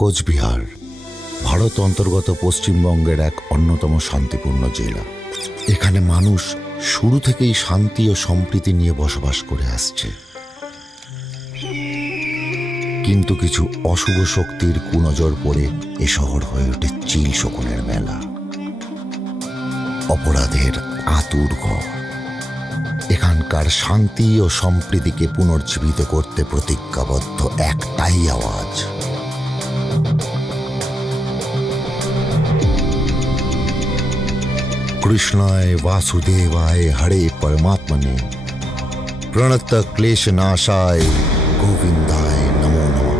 কোচবিহার ভারত অন্তর্গত পশ্চিমবঙ্গের এক অন্যতম শান্তিপূর্ণ জেলা। এখানে মানুষ শুরু থেকেই শান্তি ও সম্প্রীতি নিয়ে বসবাস করে আসছে, কিন্তু কিছু অশুভ শক্তির কুনজর পড়ে এ শহর হয়ে ওঠে চিল শকুনের মেলা, অপরাধের আতুর ঘর। এখানকার শান্তি ও সম্প্রীতিকে পুনর্জীবিত করতে প্রতিজ্ঞাবদ্ধ একটাই আওয়াজ, कृष्णाय वासुदेवाय हरे परमात्मने प्रणत क्लेश नाशाय गोविंदाय नमो नमः।